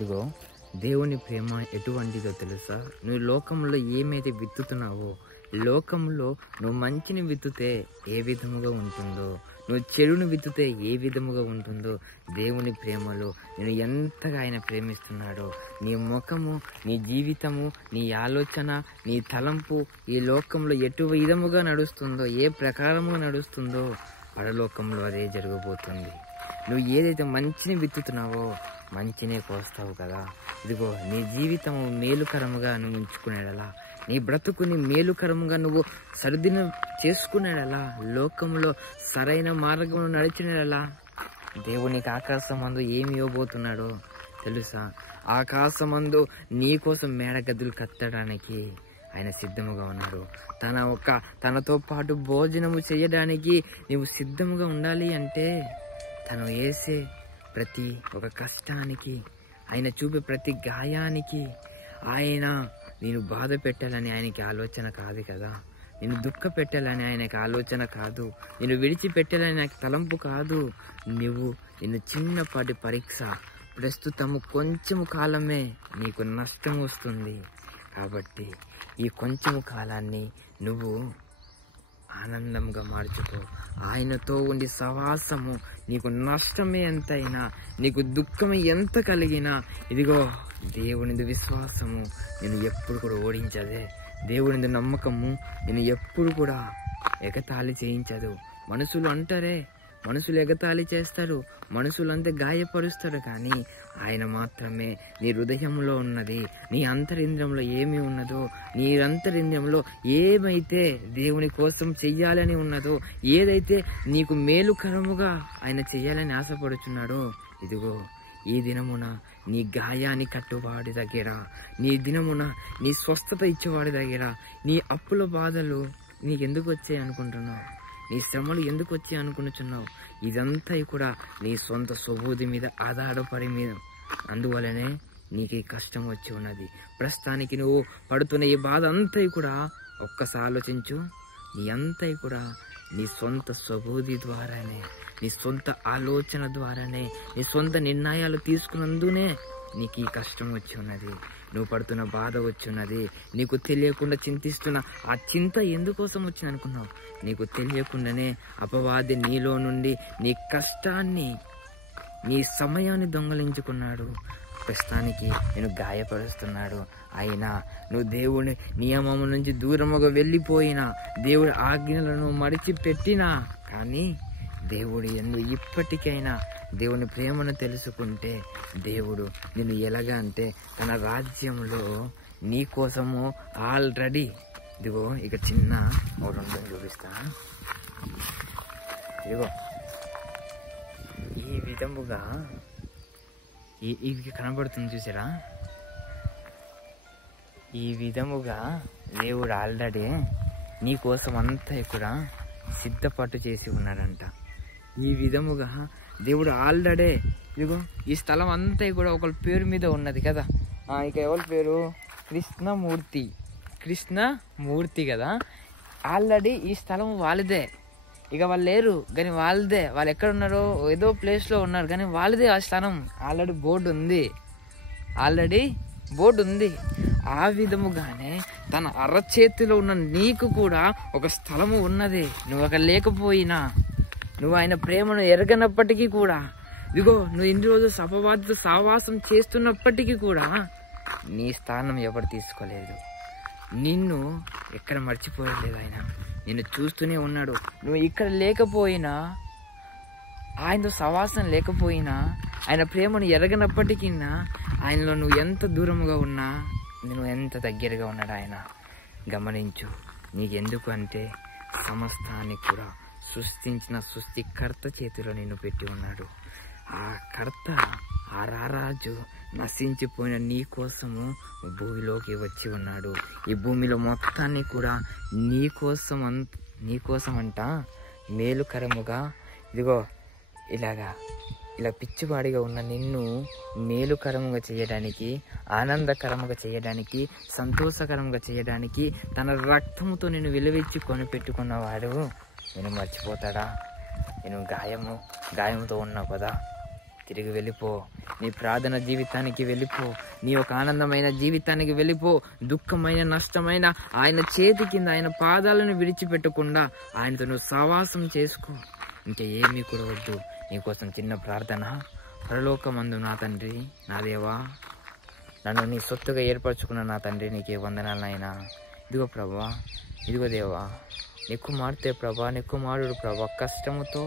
ఇదిగో దేవుని ప్రేమ ఎటువంటిదో తెలుసా? నువ్వు లోకంలో ఏమైతే విత్తుతున్నావో, లోకంలో నువ్వు మంచిని విత్తుతే ఏ విధముగా ఉంటుందో, నువ్వు చెడును విత్తుతే ఏ విధముగా ఉంటుందో, దేవుని ప్రేమలో నేను ఎంతగా ఆయన ప్రేమిస్తున్నాడో, నీ ముఖము, నీ జీవితము, నీ ఆలోచన, నీ తలంపు ఈ లోకంలో ఎటు విధముగా నడుస్తుందో, ఏ ప్రకారముగా నడుస్తుందో, పరలోకంలో అదే జరగబోతుంది. నువ్వు ఏదైతే మంచిని విత్తుతున్నావో మంచినే కోస్తావు కదా. ఇదిగో నీ జీవితము మేలుకరముగా నువ్వు ఉంచుకునేలా, నీ బ్రతుకుని మేలుకరముగా నువ్వు సరిదిన చేసుకునేలా, లోకంలో సరైన మార్గంలో నడిచినలా దేవునికి ఆకాశమందు ఏమి ఇవ్వబోతున్నాడో తెలుసా? ఆకాశమందు నీ కోసం మేడగదులు కట్టడానికి ఆయన సిద్ధముగా ఉన్నాడు. తనతో పాటు భోజనము చేయడానికి నీవు సిద్ధముగా ఉండాలి అంటే తను వేసే ప్రతి ఒక కష్టానికి, ఆయన చూపే ప్రతి గాయానికి ఆయన నేను బాధ పెట్టాలని ఆయనకి ఆలోచన కాదు కదా. నేను దుఃఖ పెట్టాలని ఆయనకి ఆలోచన కాదు. నేను విడిచిపెట్టాలని నాకు తలంపు కాదు. నిన్ను చిన్నపాటి పరీక్ష, ప్రస్తుతము కొంచెము కాలమే నీకు నష్టం వస్తుంది. కాబట్టి ఈ కొంచెము కాలాన్ని నువ్వు ఆనందంగా మార్చుకో. ఆయనతో ఉండి సహవాసము, నీకు నష్టమే ఎంతైనా, నీకు దుఃఖం ఎంత కలిగినా, ఇదిగో దేవునిది విశ్వాసము నేను ఎప్పుడు కూడా ఓడించదే. దేవునిది నమ్మకము నేను ఎప్పుడు కూడా ఎగతాళి చేయించదు. మనుషులు అంటారే, మనుషులు ఎగతాళి చేస్తారు, మనుషులంతా గాయపరుస్తారు, కానీ ఆయన మాత్రమే నీ హృదయంలో ఉన్నది, నీ అంతరింద్రియంలో ఏమి ఉన్నదో, నీ అంతరింద్రియంలో ఏమైతే దేవుని కోసం చెయ్యాలని ఉన్నదో, ఏదైతే నీకు మేలుకరముగా ఆయన చెయ్యాలని ఆశపడుచున్నాడో, ఇదిగో ఈ దినమున నీ గాయాన్ని కట్టువాడి దగ్గర, నీ దినమున నీ స్వస్థత ఇచ్చేవాడి దగ్గర, నీ అప్పుల బాధలు నీకెందుకు వచ్చాయి అనుకుంటున్నావు? నీ శ్రమలు ఎందుకు వచ్చాయి అనుకుంటున్నావు? ఇదంతా కూడా నీ సొంత సుబోధి మీద ఆధారపడి మీద, అందువలనే నీకు ఈ కష్టం వచ్చి ఉన్నది. ప్రస్తుతానికి నువ్వు పడుతున్న ఈ బాధ అంతా కూడా ఒక్కసారి ఆలోచించు. నీ అంతా కూడా నీ సొంత సుబోధి ద్వారానే, నీ సొంత ఆలోచన ద్వారానే, నీ సొంత నిర్ణయాలు తీసుకున్నందునే నీకు ఈ కష్టం వచ్చి ఉన్నది. నువ్వు పడుతున్న బాధ వచ్చి ఉన్నది. నీకు తెలియకుండా చింతిస్తున్న ఆ చింత ఎందుకోసం వచ్చింది అనుకున్నావు? నీకు తెలియకుండానే అపవాది నీలో నుండి నీ కష్టాన్ని, నీ సమయాన్ని దొంగలించుకున్నాడు. ప్రస్తుతానికి నేను గాయపరుస్తున్నాడు. అయినా నువ్వు దేవుని నియమము నుంచి దూరముగా వెళ్ళిపోయినా, దేవుడి ఆజ్ఞలను మడిచిపెట్టినా, కానీ దేవుడు ఇప్పటికైనా దేవుని ప్రేమను తెలుసుకుంటే, దేవుడు నిన్ను ఎలాగా అంటే తన రాజ్యంలో నీ కోసము ఆల్రెడీ, ఇదిగో ఇక చిన్న రెండు చూపిస్తా. ఇదిగో ఈ విధముగా ఇది కనబడుతుంది చూసారా? ఈ విధముగా దేవుడు ఆల్రెడీ నీ కోసం అంతా కూడా సిద్ధపాటు చేసి ఉన్నాడంట. ఈ విధముగా దేవుడు ఆల్రెడీ, ఇదిగో ఈ స్థలం అంతా కూడా ఒకరి పేరు మీద ఉన్నది కదా. ఇక ఎవరి పేరు? కృష్ణమూర్తి కదా. ఆల్రెడీ ఈ స్థలం వాళ్ళదే. ఇక వాళ్ళు లేరు కానీ వాళ్ళదే. వాళ్ళు ఎక్కడ ఉన్నారో ఏదో ప్లేస్లో ఉన్నారు కానీ వాళ్ళదే ఆ స్థలం. ఆల్రెడీ బోర్డు ఉంది. ఆ విధముగానే తన అరచేతిలో ఉన్న నీకు కూడా ఒక స్థలము ఉన్నది. నువ్వు అక్కడ లేకపోయినా, నువ్వు ఆయన ప్రేమను ఎరగనప్పటికీ కూడా, ఇదిగో నువ్వు ఇన్ని రోజులు అపవాదితో సహవాసం చేస్తున్నప్పటికీ కూడా నీ స్థానం ఎవరు తీసుకోలేదు. నిన్ను ఎక్కడ మర్చిపోయలేదు. ఆయన నిన్ను చూస్తూనే ఉన్నాడు. నువ్వు ఇక్కడ లేకపోయినా, ఆయనతో సహవాసం లేకపోయినా, ఆయన ప్రేమను ఎరగనప్పటికీ ఆయనలో నువ్వు ఎంత దూరముగా ఉన్నా, నువ్వు ఎంత దగ్గరగా ఉన్నాడు ఆయన గమనించు. నీకెందుకు అంటే సమస్తాన్ని కూడా సృష్టించిన సృష్టికర్త చేతిలో నిన్ను పెట్టి ఉన్నాడు. ఆ కర్త, ఆ రారాజు నశించిపోయిన నీ కోసము భూమిలోకి వచ్చి ఉన్నాడు. ఈ భూమిలో మొత్తాన్ని కూడా నీ కోసం అంట మేలుకరముగా, ఇదిగో ఇలా పిచ్చివాడిగా ఉన్న నిన్ను మేలుకరముగా చేయడానికి, ఆనందకరముగా చేయడానికి, సంతోషకరంగా చేయడానికి తన రక్తముతో నేను విలువిచ్చి కొనిపెట్టుకున్నవాడు నేను మర్చిపోతాడా? నేను గాయముతో ఉన్నావు కదా, తిరిగి వెళ్ళిపో. నీ ప్రార్థన జీవితానికి వెళ్ళిపో. నీ ఒక ఆనందమైన జీవితానికి వెళ్ళిపో. దుఃఖమైన, నష్టమైన ఆయన చేతి కింద ఆయన పాదాలను విడిచిపెట్టకుండా ఆయనతో నువ్వు సహవాసం చేసుకో. ఇంకా ఏమీ కూడా వద్దు. నీకోసం చిన్న ప్రార్థన. పరలోకమందు నా తండ్రి, నా దేవా, నన్ను నీ సొత్తుగా ఏర్పరచుకున్న నా తండ్రి, నీకే వందనాలనైనా. ఇదిగో ప్రభా, ఇదిగో దేవా, నీ కుమార్తె ప్రభా, నీ కుమారుడు ప్రభా కష్టముతో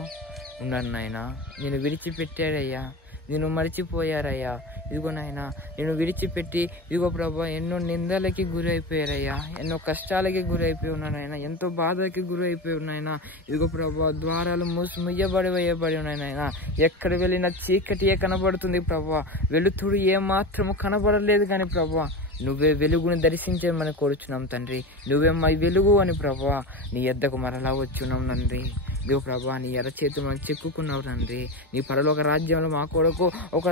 ఉన్నాను నాయన. నేను విడిచిపెట్టాడయ్యా, నేను మర్చిపోయారయ్యా. ఇదిగో నాయన, నేను విడిచిపెట్టి ఇదిగో ప్రభా ఎన్నో నిందలకి గురి అయిపోయారయ్యా, ఎన్నో కష్టాలకి గురి అయిపోయి ఉన్నాయన, ఎంతో బాధకి గురి అయిపోయి ఉన్నాయన. ఇదిగో ప్రభా ద్వారాలు ముయ్యబడి వేయబడి ఉన్నాయన. ఎక్కడ వెళ్ళినా చీకటియే కనబడుతుంది ప్రభా, వెలుతురు ఏమాత్రము కనబడలేదు కానీ ప్రభా నువ్వే వెలుగుని దర్శించమని కోరుచున్నాం తండ్రి. నువ్వే మా వెలుగు అని ప్రభా నీ యొద్దకు మరలా వచ్చున్నాం తండ్రి. ఇదిగో ప్రభా నీ ఎర్రచేతి మనం చెక్కుకున్నావు తండ్రి. నీ పరలోక రాజ్యంలో మా కొరకు ఒక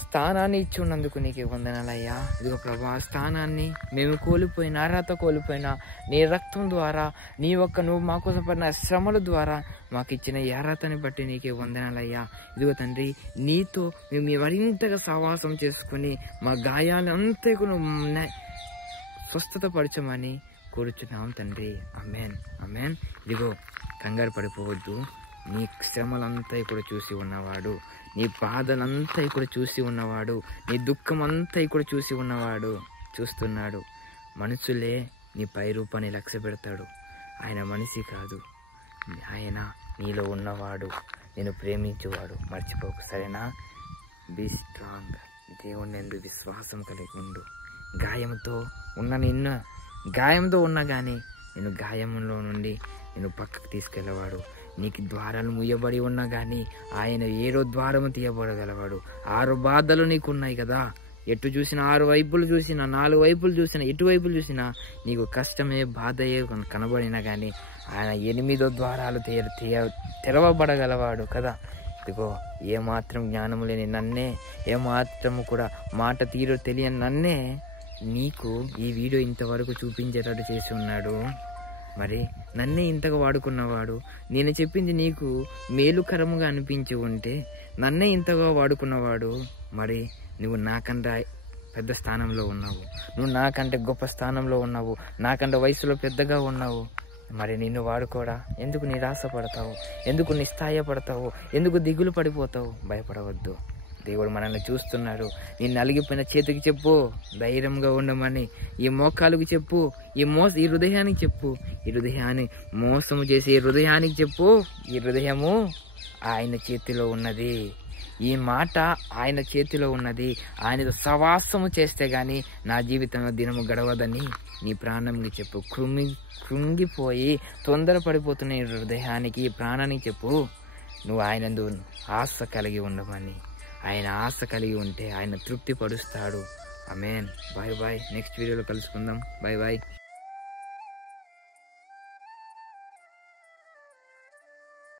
స్థానాన్ని ఇచ్చి ఉన్నందుకు నీకే వందనాలయ్యా. ఇదిగో ప్రభా స్థానాన్ని మేము కోల్పోయిన, అర్హత కోల్పోయినా నీ రక్తం ద్వారా, నువ్వు మా కోసం పడిన శ్రమల ద్వారా మాకు ఇచ్చిన ఈ అర్హతని బట్టి నీకే వందనాలయ్యా. ఇదిగో తండ్రి, నీతో మేము మరింతగా సహవాసం చేసుకుని మా గాయాలంతా స్వస్థత పరచమని కోరుచున్నాం తండ్రి. ఆమేన్, ఆమేన్. ఇదిగో కంగారు పడిపోవద్దు. నీ శ్రమలంతా కూడా చూసి ఉన్నవాడు, నీ బాధలంతా కూడా చూసి ఉన్నవాడు, నీ దుఃఖం అంతా కూడా చూసి ఉన్నవాడు, చూస్తున్నాడు. మనుషులే నీ పై రూపాన్ని లక్ష్య పెడతాడు, ఆయన మనిషి కాదు. ఆయన నీలో ఉన్నవాడు, నేను ప్రేమించేవాడు. మర్చిపోకు, సరేనా? Be strong. దేవుని యందు విశ్వాసం కలిగి ఉండు. గాయంతో ఉన్నా కానీ నేను గాయంలో నుండి నేను పక్కకు తీసుకెళ్ళవాడు. నీకు ద్వారాలు ముయ్యబడి ఉన్నా కానీ ఆయన 7వ ద్వారము తీయబడగలవాడు. 6 బాధలు నీకున్నాయి కదా, ఎటు చూసినా 6 వైపులు చూసినా, 4 వైపులు చూసినా, ఎటువైపులు చూసినా నీకు కష్టమే, బాధయే కనబడినా కానీ ఆయన 8వ ద్వారాలు తెరవబడగలవాడు కదా. ఇదిగో ఏమాత్రం జ్ఞానము లేని నన్నే, ఏమాత్రము కూడా మాట తీరు తెలియని నన్నే నీకు ఈ వీడియో ఇంతవరకు చూపించేటట్టు చేసి ఉన్నాడు. మరి నన్నే ఇంతగా వాడుకున్నవాడు, నేను చెప్పింది నీకు మేలుకరముగా అనిపించి ఉంటే నన్నే ఇంతగా వాడుకున్నవాడు, మరి నువ్వు నాకంటే పెద్ద స్థానంలో ఉన్నావు, నువ్వు నాకంటే గొప్ప స్థానంలో ఉన్నావు, నాకంటే వయసులో పెద్దగా ఉన్నావు. మరి నిన్ను వాడుకోడా? ఎందుకు నిరాశపడతావు? ఎందుకు నిస్సాయపడతావు? ఎందుకు దిగులు పడిపోతావు? భయపడవద్దు. దేవుడు మనల్ని చూస్తున్నాడు. నీ నలిగిపోయిన చేతికి చెప్పు ధైర్యంగా ఉండమని, ఈ మోకాలుకి చెప్పు, ఈ హృదయానికి చెప్పు, ఈ హృదయాన్ని మోసము చేసి ఈ హృదయానికి చెప్పు, ఈ హృదయము ఆయన చేతిలో ఉన్నది, ఈ మాట ఆయన చేతిలో ఉన్నది. ఆయనతో సవాసము చేస్తే గాని నా జీవితంలో దినము గడవదని నీ ప్రాణంకి చెప్పు. కృంగిపోయి తొందరపడిపోతున్న ఈ హృదయానికి, ఈ ప్రాణానికి చెప్పు, నువ్వు ఆయనందు ఆశ కలిగి ఉండమని. ఆయన ఆశ కలిగి ఉంటే ఆయన తృప్తి పరుస్తాడు. ఆమేన్. Bye bye. నెక్స్ట్ వీడియోలో కలుసుకుందాం. Bye bye.